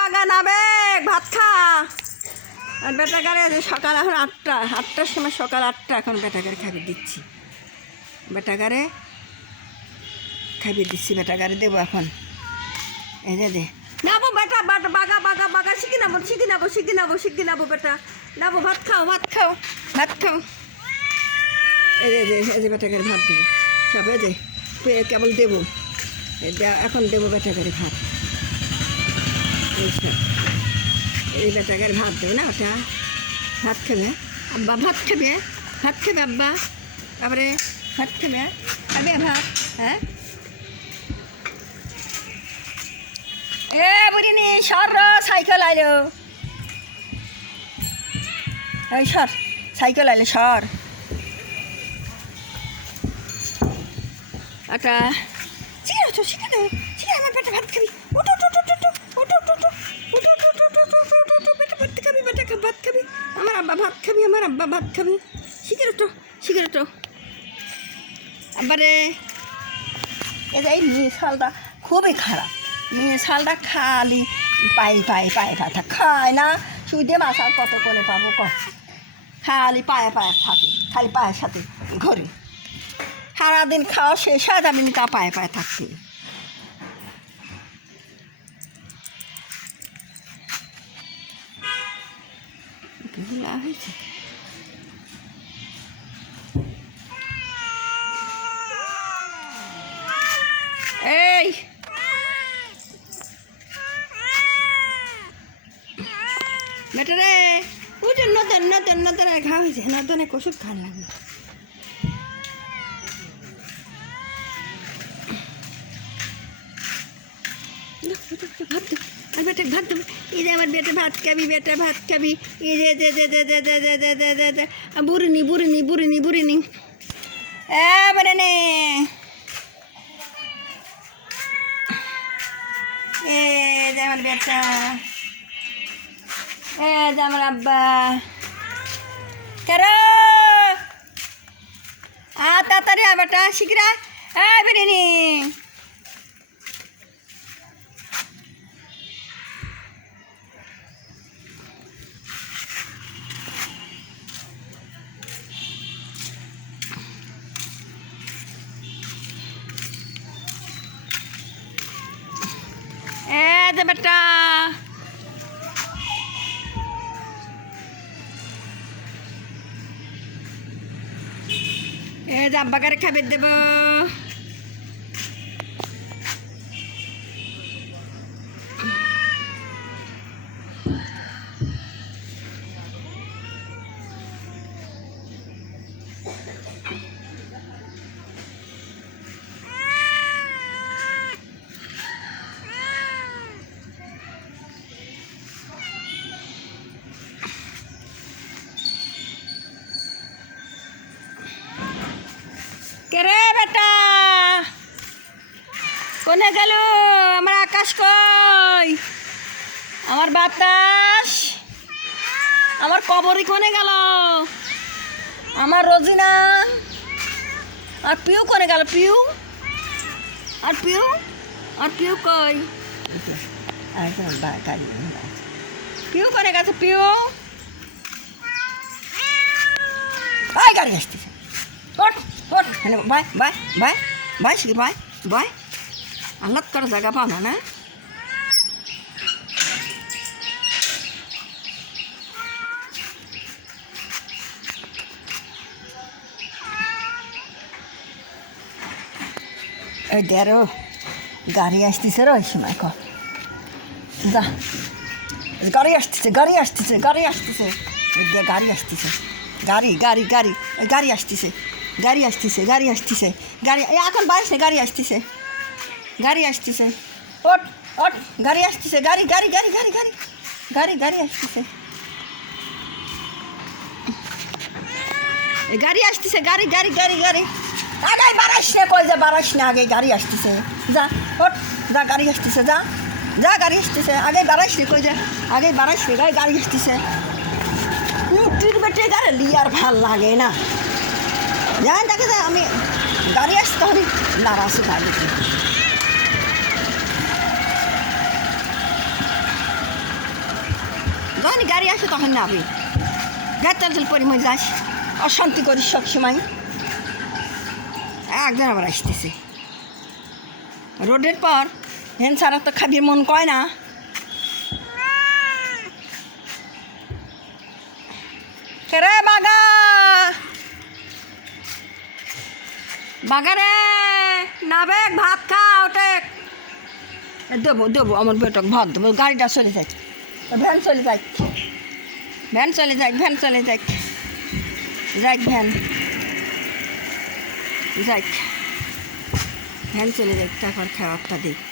বাগান আবেগ ভাত খা। আর বেটাকারে সকাল এখন 8টার সময়, সকাল 8টা এখন বেটাকারে খাইয়ে দিচ্ছি। বেটাকারে খাইয়ে দিচ্ছি, বেটাকারে দেবো এখন। এই দে নাবো বেটা, বাগা বাগা বাগা শিখে নেবো, শিখে নেবো, শিখে নেবো, শিখে নেবো বেটা। নাবো ভাত খাও, ভাত খাও, ভাত খাও। এই যে বেটাকারে ভাত দেবো সব। এই যে কেবল দেবো, এখন দেবো বেটাকারে ভাত। এই বেটাকারে ভাত দেবো না, ওটা ভাত খাবে আব্বা, ভাত খাবে, ভাত খাবে আব্বা, তারপরে ভাত খাবে আবে ভাত। হ্যাঁ এ বুড়িনি সর, সাইকেল আইলো, এই সর, সাইকেল আইলো সর। আটা শিখে আছো, শিখে দেবো, শিখে আমার পেটে ভাত খাবি। উঠো উঠো উঠো উঠো উঠো উঠো উঠো উঠো উঠো উঠো উঠো উঠো উঠো, পেটে ভাত খাবি, পেটে ভাত খাবি, আমার আব্বা ভাত খাবি, আমার আব্বা ভাত খাবি। শিখে ওঠো, শিখে ওঠো আব্বারে। এই মেয়ে শালটা খুবই খারাপ, মেয়ে শালটা খালি পায়ে পায়ে পায়ে পায়ে খায় না, সুদে মাছ আর কত করে পাবো কত, খালি পায়ে পায়ে থাকে, খালি পায়ের সাথে ঘরে সারাদিন খাওয়া শেষ হয়, আমি তা পায়ে পায়ে থাকতে। হয়েছে এই বেটা রে, ওই যে নতুন নতুন নতুন ঘা হয়েছে, নতুন এক ওষুধ খাওয়ার লাগবে। ভাত দেবো আর বেটা ভাত দেবো। এই যে আমার বেটা ভাত খাবি, বেটা ভাত খাবি। এই যে দে দে দে দে দে দে দে দে দে দে বুড়িনি বুড়িনি বুড়িনি বুড়িনি এবারে নে। এ যে আমার বেটা, এ যে আমার আব্বা। কেরো তাড়াতাড়ি বেটা শিখরা, এ বেরিনি। দে বেটা, আব্বাকারে খাবার দেব। কেরে বেটা কোনে গেল? আমার আকাশ কই? আমার বাতাস, আমার কবরই কোনে গেল? আমার রোজিনা আর পিউ কোনে গেল? পিউ আর পিউ আর পিউ কই? পিউ কোনে গেছে? পিউ ওই গাড়ি আসতেছে, ওঠ ওঠ, বাই বাই বাই বাই শিখি বাই বাই। আল্লাহ করার জায়গা পাও না। ওই দেরো গাড়ি আসতেছে রে, ওই সময় কর যা, গাড়ি আসতেছে গাড়ি আসতেছে গাড়ি আসতেছে, গাড়ি আসতেছে, গাড়ি গাড়ি গাড়ি গাড়ি আসতেছে, গাড়ি আসতেছে, গাড়ি আসতেছে, গাড়ি এখন বাড়িছে, গাড়ি আসতেছে, গাড়ি আসতেছে, ওঠ ওঠ, গাড়ি আসতেছে, গাড়ি গাড়ি গাড়ি গাড়ি গাড়ি গাড়ি গাড়ি আসতেছে, গাড়ি আসতেছে, গাড়ি গাড়ি গাড়ি গাড়ি। আগে বাড়াইস না, কই যা বাড়াইস না, আগে গাড়ি আসতেছে, যা ওঠ যা, গাড়ি আসতেছে, যা যা গাড়ি আসতেছে, আগে বাড়াইস না, কই যা আগে বাড়াইস না, গাড়ি আসতেছে। লুটির বেটে গাড়ি লি আর ভাল লাগে না, যাই দেখে যায় আমি গাড়ি আসতে হবে নারাজে গাড়ি। যখনই গাড়ি আসে তখন নাবি গাছের জল পরিময় যাস অশান্তি করিস সবসময় একজন আবার আসতেছে রোডের পর ভ্যান ছাড়া তো খাবির মন কয় না রে বাগা বাগারে নাবে ভাত খা ওটে দেবো দেবো আমার বেটক ভাত দেবো গাড়িটা চলে যায় ভ্যান চলে যায় ভ্যান চলে যাক ভ্যান চলে যাক যাক ভ্যান যাক ভ্যান চলে যাক তারপর খাওয়াটা দিই